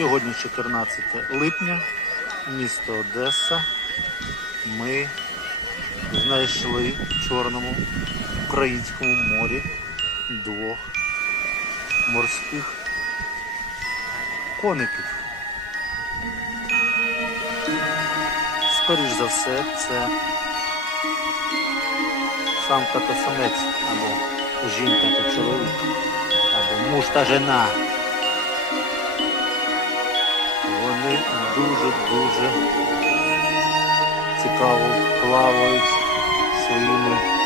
Сьогодні 14 липня, місто Одеса. Ми знайшли в Чорному українському морі двох морських коників. Скоріш за все, це самка та самець, або жінка та чоловік, або муж та жена. Дуже-дуже цікаво плавають своїми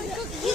Ой, какие